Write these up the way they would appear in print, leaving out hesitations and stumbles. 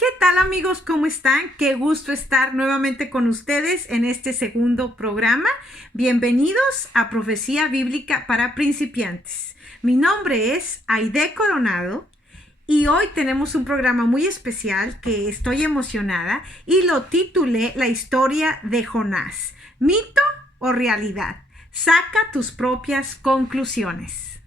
¿Qué tal, amigos? ¿Cómo están? Qué gusto estar nuevamente con ustedes en este segundo programa. Bienvenidos a Profecía Bíblica para Principiantes. Mi nombre es Aide Coronado y hoy tenemos un programa muy especial que estoy emocionada y lo titulé La historia de Jonás. ¿Mito o realidad? Saca tus propias conclusiones.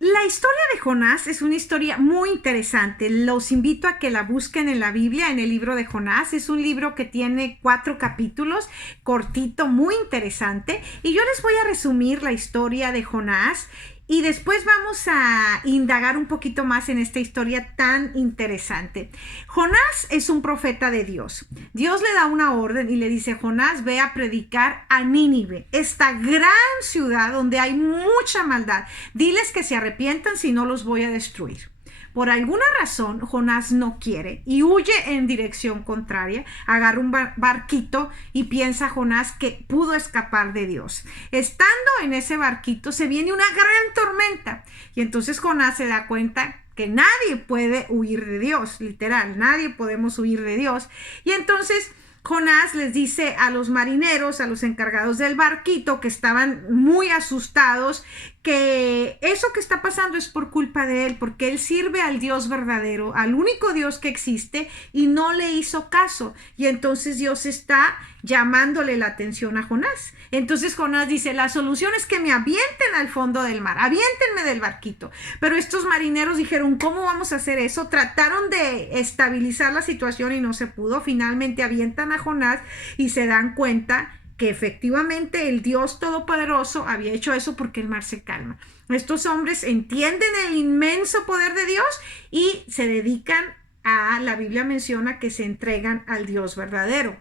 La historia de Jonás es una historia muy interesante. Los invito a que la busquen en la Biblia, en el libro de Jonás. Es un libro que tiene 4 capítulos, cortito, muy interesante. Y yo les voy a resumir la historia de Jonás y después vamos a indagar un poquito más en esta historia tan interesante. Jonás es un profeta de Dios. Dios le da una orden y le dice: Jonás, ve a predicar a Nínive, esta gran ciudad donde hay mucha maldad. Diles que se arrepientan, si no los voy a destruir. Por alguna razón, Jonás no quiere y huye en dirección contraria. Agarra un barquito y piensa Jonás que pudo escapar de Dios. Estando en ese barquito, se viene una gran tormenta. Y entonces Jonás se da cuenta que nadie puede huir de Dios, literal, nadie podemos huir de Dios. Y entonces Jonás les dice a los marineros, a los encargados del barquito, que estaban muy asustados, que eso que está pasando es por culpa de él, porque él sirve al Dios verdadero, al único Dios que existe, y no le hizo caso. Y entonces Dios está llamándole la atención a Jonás. Entonces Jonás dice: la solución es que me avienten al fondo del mar, aviéntenme del barquito. Pero estos marineros dijeron: ¿cómo vamos a hacer eso? Trataron de estabilizar la situación y no se pudo. Finalmente avientan a Jonás y se dan cuenta que efectivamente el Dios Todopoderoso había hecho eso porque el mar se calma. Estos hombres entienden el inmenso poder de Dios y se dedican a, la Biblia menciona que se entregan al Dios verdadero.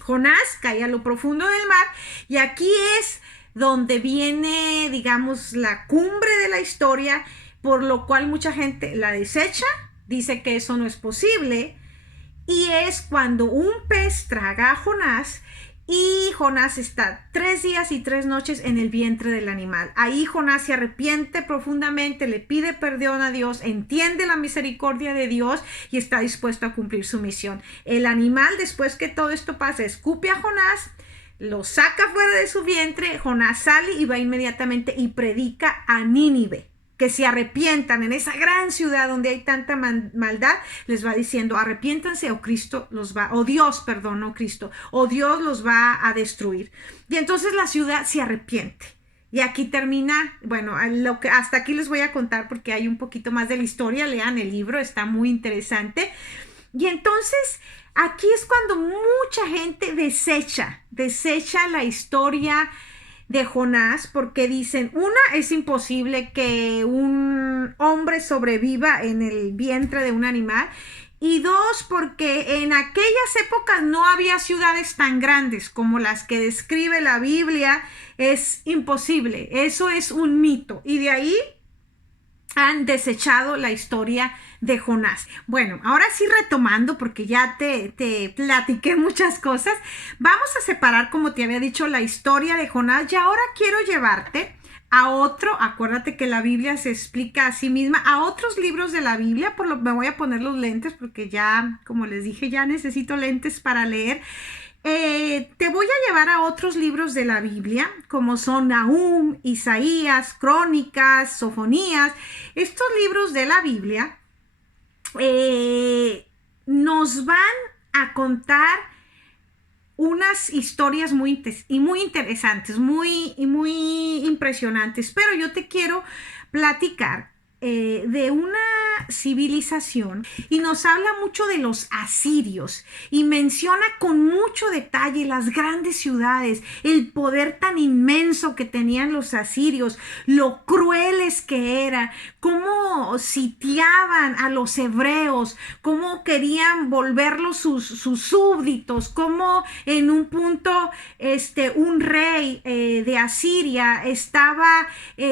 Jonás cae a lo profundo del mar y aquí es donde viene, digamos, la cumbre de la historia, por lo cual mucha gente la desecha, dice que eso no es posible, y es cuando un pez traga a Jonás. Y Jonás está 3 días y 3 noches en el vientre del animal. Ahí Jonás se arrepiente profundamente, le pide perdón a Dios, entiende la misericordia de Dios y está dispuesto a cumplir su misión. El animal, después que todo esto pasa, escupe a Jonás, lo saca fuera de su vientre. Jonás sale y va inmediatamente y predica a Nínive, que se arrepientan en esa gran ciudad donde hay tanta maldad. Les va diciendo: arrepiéntanse o Cristo los va, o Dios, perdón, no Cristo, o Dios los va a destruir. Y entonces la ciudad se arrepiente. Y aquí termina, bueno, hasta aquí les voy a contar porque hay un poquito más de la historia. Lean el libro, está muy interesante. Y entonces aquí es cuando mucha gente desecha la historia de Jonás, porque dicen: una, es imposible que un hombre sobreviva en el vientre de un animal, y 2, porque en aquellas épocas no había ciudades tan grandes como las que describe la Biblia. Es imposible, eso es un mito, y de ahí han desechado la historia de Jonás. Bueno, ahora sí, retomando, porque ya te platiqué muchas cosas, vamos a separar, como te había dicho, la historia de Jonás, y ahora quiero llevarte a otro. Acuérdate que la Biblia se explica a sí misma, a otros libros de la Biblia. Me voy a poner los lentes porque ya, como les dije, ya necesito lentes para leer. Te voy a llevar a otros libros de la Biblia, como son Nahum, Isaías, Crónicas, Sofonías. Estos libros de la Biblia nos van a contar unas historias muy interesantes, muy impresionantes. Pero yo te quiero platicar de una civilización, y nos habla mucho de los asirios y menciona con mucho detalle las grandes ciudades, el poder tan inmenso que tenían los asirios, lo crueles que eran, cómo sitiaban a los hebreos, cómo querían volverlos sus súbditos, cómo en un punto un rey de Asiria estaba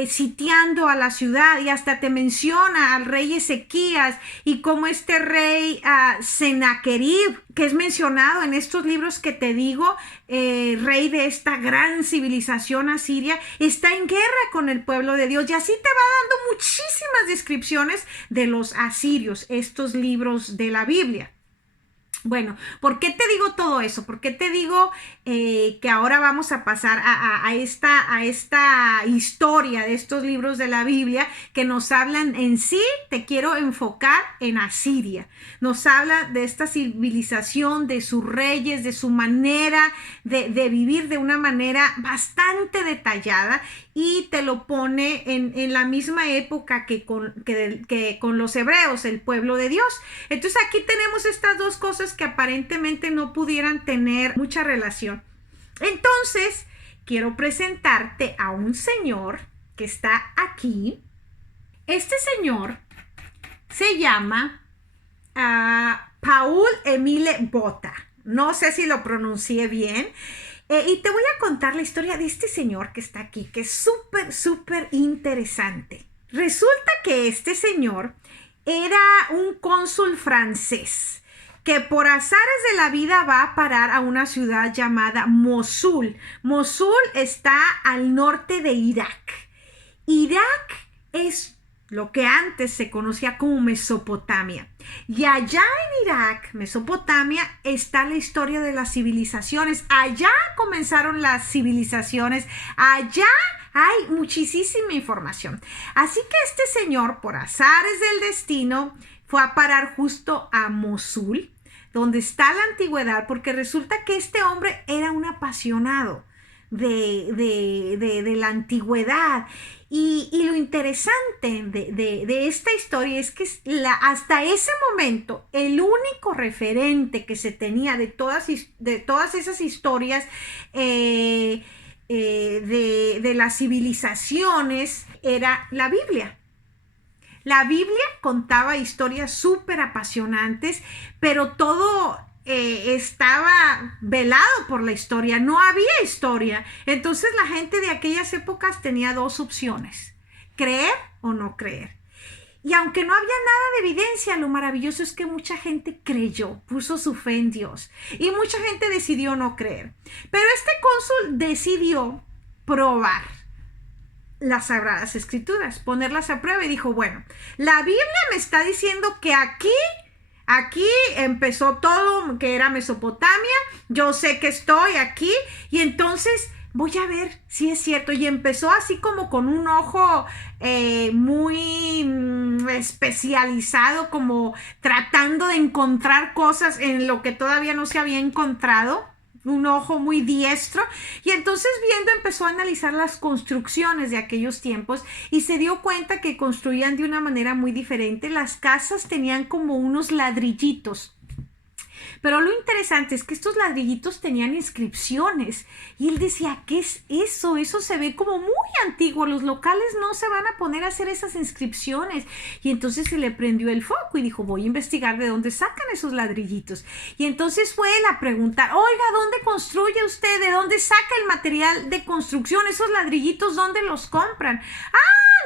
sitiando a la ciudad, y hasta te menciona al rey Ezequiel Ezequías y cómo este rey Sennacherib, que es mencionado en estos libros que te digo, rey de esta gran civilización asiria, está en guerra con el pueblo de Dios. Y así te va dando muchísimas descripciones de los asirios, estos libros de la Biblia. Bueno, ¿por qué te digo todo eso? ¿Por qué te digo que ahora vamos a pasar a esta historia de estos libros de la Biblia que nos hablan en sí? Te quiero enfocar en Asiria. Nos habla de esta civilización, de sus reyes, de su manera de vivir de una manera bastante detallada, y te lo pone en la misma época que con los hebreos, el pueblo de Dios. Entonces aquí tenemos estas dos cosas que aparentemente no pudieran tener mucha relación. Entonces, quiero presentarte a un señor que está aquí. Este señor se llama Paul Émile Botta. No sé si lo pronuncié bien. Y te voy a contar la historia de este señor que está aquí, que es súper interesante. Resulta que este señor era un cónsul francés que por azares de la vida va a parar a una ciudad llamada Mosul. Mosul está al norte de Irak. Irak es lo que antes se conocía como Mesopotamia. Y allá en Irak, Mesopotamia, está la historia de las civilizaciones. Allá comenzaron las civilizaciones. Allá hay muchísima información. Así que este señor, por azares del destino, fue a parar justo a Mosul, donde está la antigüedad, porque resulta que este hombre era un apasionado de la antigüedad. Y lo interesante de esta historia es que hasta ese momento el único referente que se tenía de todas esas historias de las civilizaciones era la Biblia. La Biblia contaba historias súper apasionantes, pero todo estaba velado por la historia, no había historia. Entonces la gente de aquellas épocas tenía dos opciones: creer o no creer. Y aunque no había nada de evidencia, lo maravilloso es que mucha gente creyó, puso su fe en Dios, y mucha gente decidió no creer. Pero este cónsul decidió probar las Sagradas Escrituras, ponerlas a prueba, y dijo: bueno, la Biblia me está diciendo que aquí empezó todo, que era Mesopotamia, yo sé que estoy aquí, y entonces voy a ver si es cierto. Y empezó así como con un ojo muy especializado, como tratando de encontrar cosas en lo que todavía no se había encontrado. Un ojo muy diestro, y entonces empezó a analizar las construcciones de aquellos tiempos y se dio cuenta que construían de una manera muy diferente. Las casas tenían como unos ladrillitos, pero lo interesante es que estos ladrillitos tenían inscripciones, y él decía: ¿qué es eso? Eso se ve como muy antiguo, los locales no se van a poner a hacer esas inscripciones. Y entonces se le prendió el foco y dijo: voy a investigar de dónde sacan esos ladrillitos. Y entonces fue él a preguntar: oiga, ¿dónde construye usted? ¿De dónde saca el material de construcción? ¿Esos ladrillitos dónde los compran?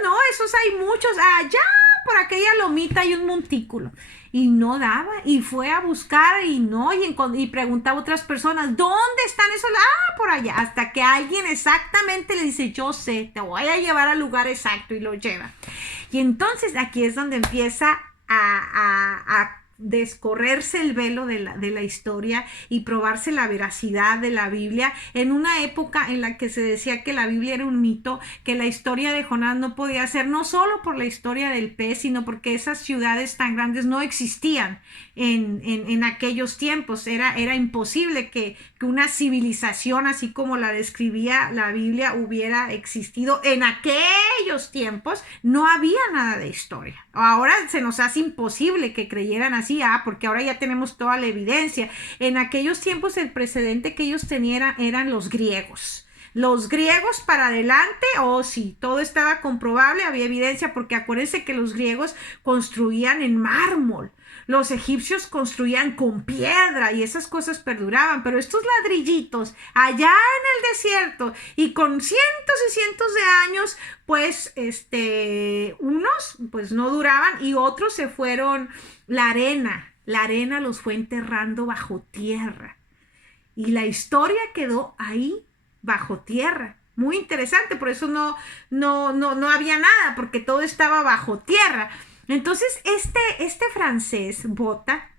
No, esos hay muchos, allá por aquella lomita hay un montículo. Y no daba, y fue a buscar y preguntaba a otras personas: ¿dónde están esos? Por allá, hasta que alguien exactamente le dice: yo sé, te voy a llevar al lugar exacto, y lo lleva. Y entonces aquí es donde empieza a descorrerse el velo de la historia y probarse la veracidad de la Biblia en una época en la que se decía que la Biblia era un mito, que la historia de Jonás no podía ser, no solo por la historia del pez, sino porque esas ciudades tan grandes no existían en aquellos tiempos. Era imposible que una civilización así como la describía la Biblia hubiera existido en aquellos tiempos. No había nada de historia. Ahora se nos hace imposible que creyeran así, porque ahora ya tenemos toda la evidencia. En aquellos tiempos el precedente que ellos tenían eran los griegos. Los griegos para adelante, sí, todo estaba comprobable, había evidencia, porque acuérdense que los griegos construían en mármol. los egipcios construían con piedra y esas cosas perduraban, pero estos ladrillitos allá en el desierto y con cientos y cientos de años, pues unos pues no duraban y otros se fueron, la arena los fue enterrando bajo tierra y la historia quedó ahí bajo tierra. Muy interesante, por eso no había nada, porque todo estaba bajo tierra. Entonces, este francés, Bota,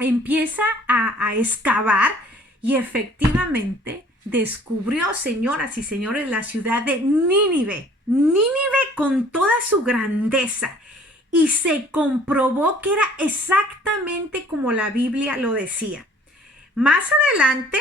empieza a excavar y efectivamente descubrió, señoras y señores, la ciudad de Nínive. Nínive con toda su grandeza. Y se comprobó que era exactamente como la Biblia lo decía. Más adelante,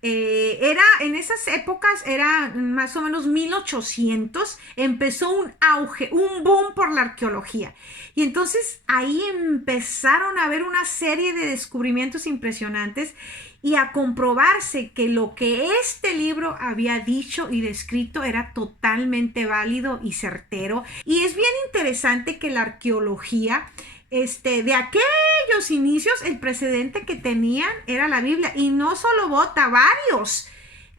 en esas épocas, era más o menos 1800, empezó un auge, un boom por la arqueología. Y entonces ahí empezaron a haber una serie de descubrimientos impresionantes y a comprobarse que lo que este libro había dicho y descrito era totalmente válido y certero. Y es bien interesante que la arqueología de aquellos inicios, el precedente que tenían era la Biblia, y no solo Bota, varios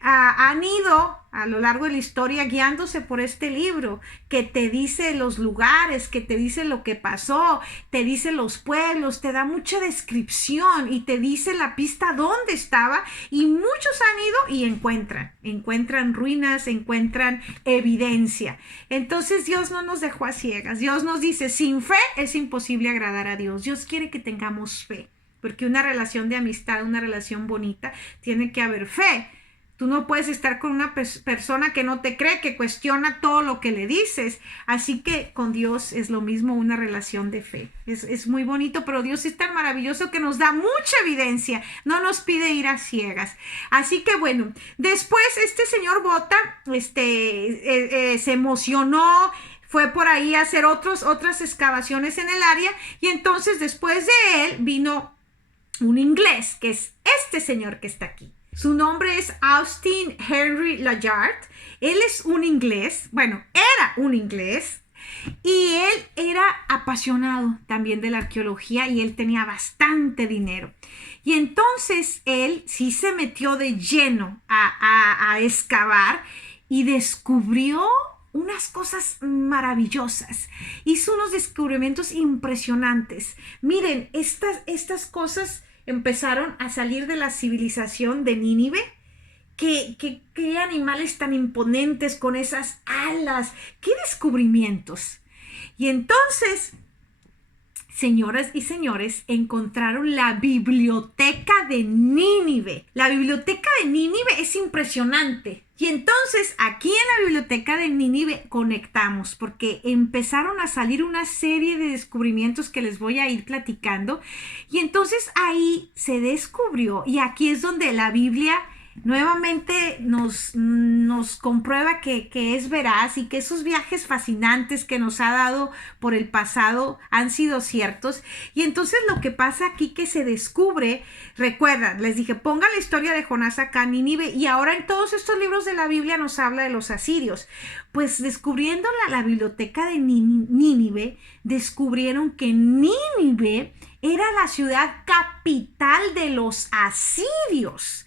han ido a lo largo de la historia guiándose por este libro, que te dice los lugares, que te dice lo que pasó, te dice los pueblos, te da mucha descripción y te dice la pista dónde estaba, y muchos han ido y encuentran ruinas, encuentran evidencia. Entonces Dios no nos dejó a ciegas. Dios nos dice, sin fe es imposible agradar a Dios. Dios quiere que tengamos fe, porque una relación de amistad, una relación bonita, tiene que haber fe. Tú no puedes estar con una persona que no te cree, que cuestiona todo lo que le dices. Así que con Dios es lo mismo, una relación de fe. Es muy bonito, pero Dios es tan maravilloso que nos da mucha evidencia. No nos pide ir a ciegas. Así que bueno, después este señor Bota se emocionó, fue por ahí a hacer otras excavaciones en el área, y entonces después de él vino un inglés, que es este señor que está aquí. Su nombre es Austin Henry Layard. Él es un inglés, bueno, era un inglés, y él era apasionado también de la arqueología y él tenía bastante dinero. Y entonces él sí se metió de lleno a excavar y descubrió unas cosas maravillosas. Hizo unos descubrimientos impresionantes. Miren, estas cosas empezaron a salir de la civilización de Nínive. ¿Qué animales tan imponentes con esas alas? ¡Qué descubrimientos! Y entonces, señoras y señores, encontraron la biblioteca de Nínive. La biblioteca de Nínive es impresionante. Y entonces aquí en la biblioteca de Nínive conectamos, porque empezaron a salir una serie de descubrimientos que les voy a ir platicando. Y entonces ahí se descubrió, y aquí es donde la Biblia nuevamente nos comprueba que es veraz, y que esos viajes fascinantes que nos ha dado por el pasado han sido ciertos. Y entonces lo que pasa aquí, que se descubre, recuerdan, les dije, pongan la historia de Jonás acá en Nínive, y ahora en todos estos libros de la Biblia nos habla de los asirios. Pues descubriendo la biblioteca de Nínive, descubrieron que Nínive era la ciudad capital de los asirios.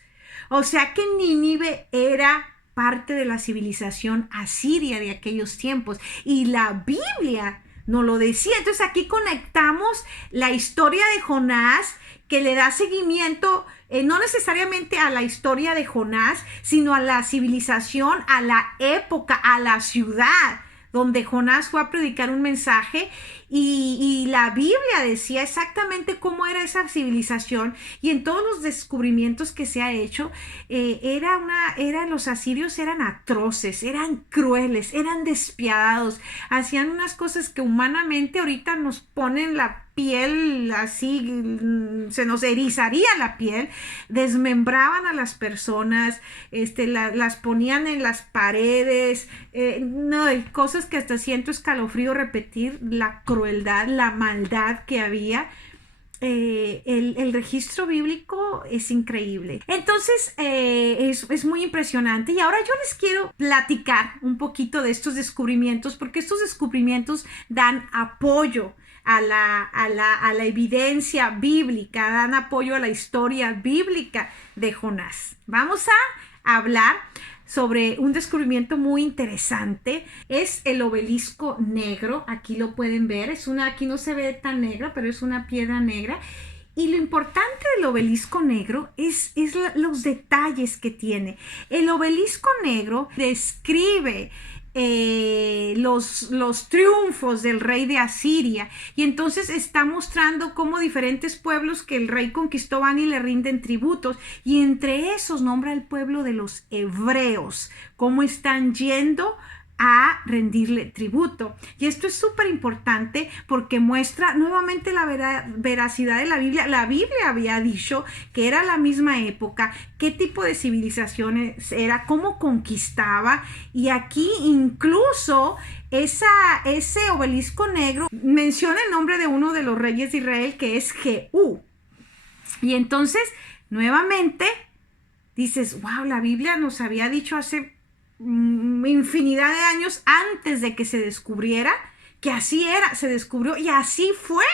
O sea que Nínive era parte de la civilización asiria de aquellos tiempos, y la Biblia nos lo decía. Entonces aquí conectamos la historia de Jonás, que le da seguimiento no necesariamente a la historia de Jonás, sino a la civilización, a la época, a la ciudad donde Jonás fue a predicar un mensaje, y la Biblia decía exactamente cómo era esa civilización. Y en todos los descubrimientos que se ha hecho, los asirios eran atroces, eran crueles, eran despiadados, hacían unas cosas que humanamente ahorita nos ponen la piel así, se nos erizaría la piel. Desmembraban a las personas, las ponían en las paredes, no, hay cosas que hasta siento escalofrío repetir, la crueldad, la maldad que había. El registro bíblico es increíble. Entonces es muy impresionante, y ahora yo les quiero platicar un poquito de estos descubrimientos, porque estos descubrimientos dan apoyo a la evidencia bíblica, dan apoyo a la historia bíblica de Jonás. Vamos a hablar sobre un descubrimiento muy interesante. Es el obelisco negro. Aquí lo pueden ver. Aquí no se ve tan negra, pero es una piedra negra. Y lo importante del obelisco negro es los detalles que tiene. El obelisco negro describe los triunfos del rey de Asiria, y entonces está mostrando cómo diferentes pueblos que el rey conquistó van y le rinden tributos, y entre esos nombra el pueblo de los hebreos, cómo están yendo a rendirle tributo. Y esto es súper importante porque muestra nuevamente la veracidad de la Biblia. La Biblia había dicho que era la misma época, qué tipo de civilizaciones era, cómo conquistaba, y aquí incluso ese obelisco negro menciona el nombre de uno de los reyes de Israel, que es Jehú. Y entonces nuevamente dices, wow, la Biblia nos había dicho hace infinidad de años antes de que se descubriera que así era, se descubrió y así fue,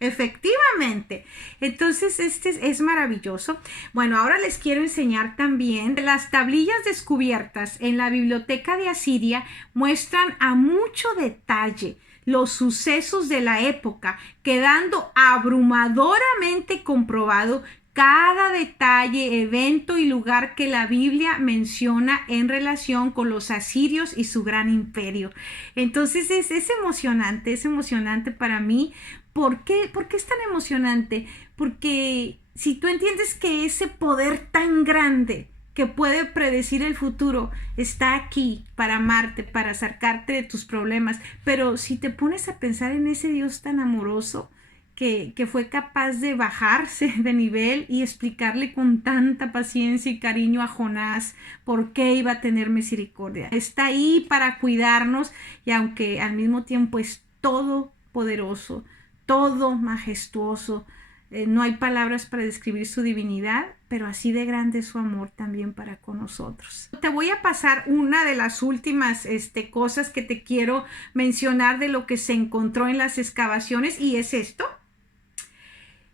efectivamente. Entonces es maravilloso. Bueno, ahora les quiero enseñar también las tablillas descubiertas en la biblioteca de Asiria. Muestran a mucho detalle los sucesos de la época, quedando abrumadoramente comprobado cada detalle, evento y lugar que la Biblia menciona en relación con los asirios y su gran imperio. Entonces es emocionante para mí. ¿Por qué es tan emocionante? Porque si tú entiendes que ese poder tan grande que puede predecir el futuro está aquí para amarte, para sacarte de tus problemas, pero si te pones a pensar en ese Dios tan amoroso, que fue capaz de bajarse de nivel y explicarle con tanta paciencia y cariño a Jonás por qué iba a tener misericordia. Está ahí para cuidarnos, y aunque al mismo tiempo es todopoderoso, todo majestuoso, no hay palabras para describir su divinidad, pero así de grande es su amor también para con nosotros. Te voy a pasar una de las últimas cosas que te quiero mencionar de lo que se encontró en las excavaciones, y es esto.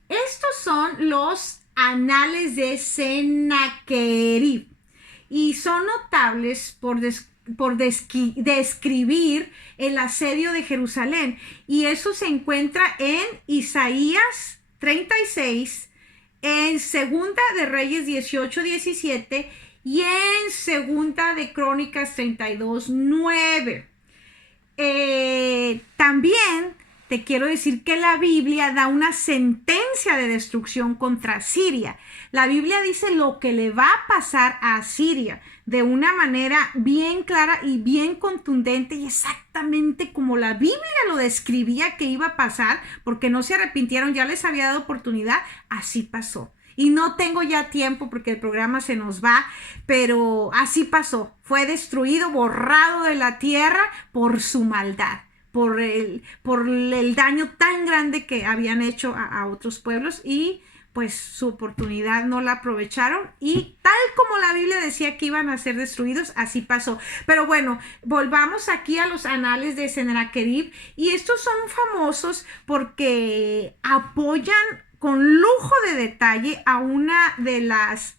Estos son los anales de Sennacherib y son notables por describir el asedio de Jerusalén, y eso se encuentra en Isaías 36, en Segunda de Reyes 18:17 y en Segunda de Crónicas 32:9. También te quiero decir que la Biblia da una sentencia de destrucción contra Siria. La Biblia dice lo que le va a pasar a Siria de una manera bien clara y bien contundente, y exactamente como la Biblia lo describía que iba a pasar, porque no se arrepintieron, ya les había dado oportunidad, así pasó. Y no tengo ya tiempo porque el programa se nos va, pero así pasó. Fue destruido, borrado de la tierra por su maldad, por el daño tan grande que habían hecho a otros pueblos, y pues su oportunidad no la aprovecharon, y tal como la Biblia decía que iban a ser destruidos, así pasó. Pero bueno, volvamos aquí a los anales de Sennacherib, y estos son famosos porque apoyan con lujo de detalle a una de las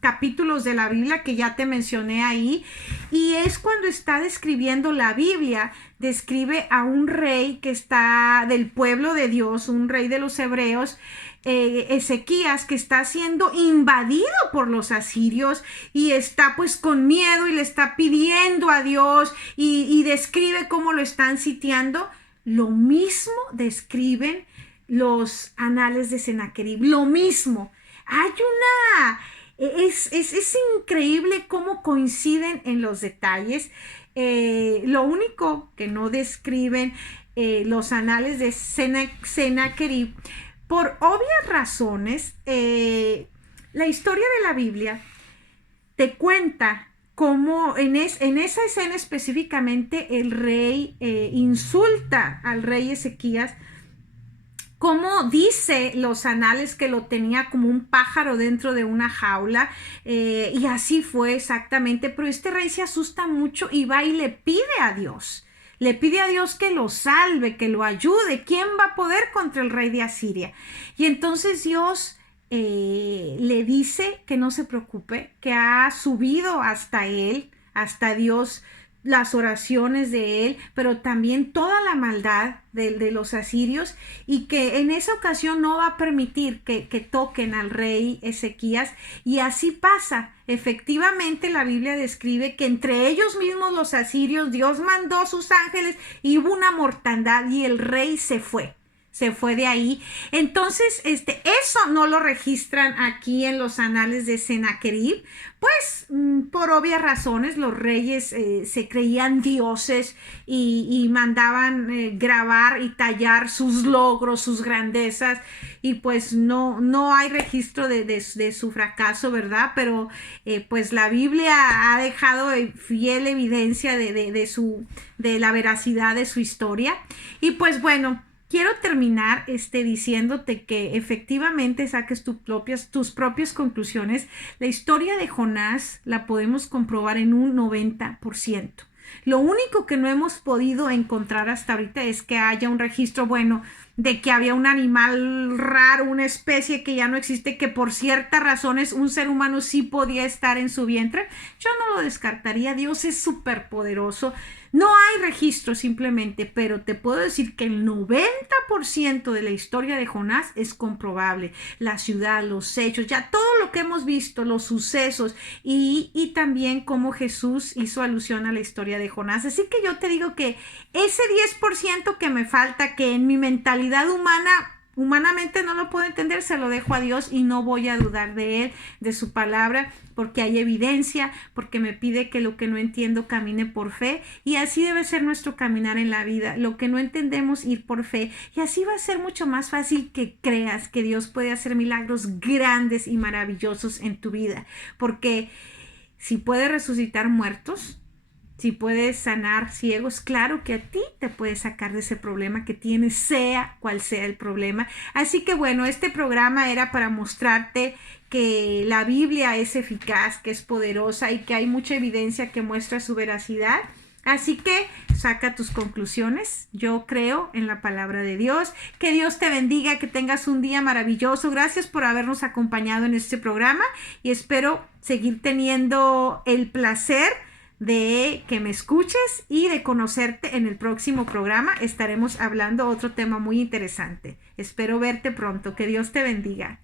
capítulos de la Biblia que ya te mencioné ahí, y es cuando está describiendo la Biblia, describe a un rey que está del pueblo de Dios, un rey de los hebreos, Ezequías, que está siendo invadido por los asirios y está pues con miedo y le está pidiendo a Dios, y describe cómo lo están sitiando. Lo mismo describen los anales de Sennacherib, lo mismo. Es increíble cómo coinciden en los detalles. Lo único que no describen los anales de Sennacherib, por obvias razones, la historia de la Biblia te cuenta cómo en esa escena específicamente el rey insulta al rey Ezequías, como dice los anales que lo tenía como un pájaro dentro de una jaula, y así fue exactamente, pero este rey se asusta mucho y va y le pide a Dios. le pide a Dios que lo salve, que lo ayude. ¿Quién va a poder contra el rey de Asiria? Y entonces Dios le dice que no se preocupe, que ha subido hasta él, hasta Dios, las oraciones de él, pero también toda la maldad de los asirios, y que en esa ocasión no va a permitir que toquen al rey Ezequías. Y así pasa. Efectivamente, la Biblia describe que entre ellos mismos los asirios, Dios mandó sus ángeles y hubo una mortandad y el rey se fue de ahí. Entonces, eso no lo registran aquí en los anales de Sennacherib, pues por obvias razones. Los reyes se creían dioses y mandaban grabar y tallar sus logros, sus grandezas, y pues no hay registro de su fracaso, ¿verdad? Pero pues la Biblia ha dejado fiel evidencia de la veracidad de su historia. Y pues bueno, quiero terminar diciéndote que efectivamente saques tus propias conclusiones. La historia de Jonás la podemos comprobar en un 90%. Lo único que no hemos podido encontrar hasta ahorita es que haya un registro, bueno, de que había un animal raro, una especie que ya no existe, que por ciertas razones un ser humano sí podía estar en su vientre. Yo no lo descartaría. Dios es súper poderoso. No hay registro simplemente, pero te puedo decir que el 90% de la historia de Jonás es comprobable. La ciudad, los hechos, ya todo lo que hemos visto, los sucesos, y también cómo Jesús hizo alusión a la historia de Jonás. Así que yo te digo que ese 10% que me falta, que en mi mentalidad humanamente no lo puedo entender, se lo dejo a Dios y no voy a dudar de él, de su palabra, porque hay evidencia, porque me pide que lo que no entiendo camine por fe, y así debe ser nuestro caminar en la vida. Lo que no entendemos, ir por fe, y así va a ser mucho más fácil que creas que Dios puede hacer milagros grandes y maravillosos en tu vida, porque si puede resucitar muertos, si puedes sanar ciegos, claro que a ti te puede sacar de ese problema que tienes, sea cual sea el problema. Así que bueno, este programa era para mostrarte que la Biblia es eficaz, que es poderosa y que hay mucha evidencia que muestra su veracidad. Así que saca tus conclusiones. Yo creo en la palabra de Dios. Que Dios te bendiga, que tengas un día maravilloso. Gracias por habernos acompañado en este programa y espero seguir teniendo el placer de que me escuches y de conocerte en el próximo programa. Estaremos hablando otro tema muy interesante. Espero verte pronto. Que Dios te bendiga.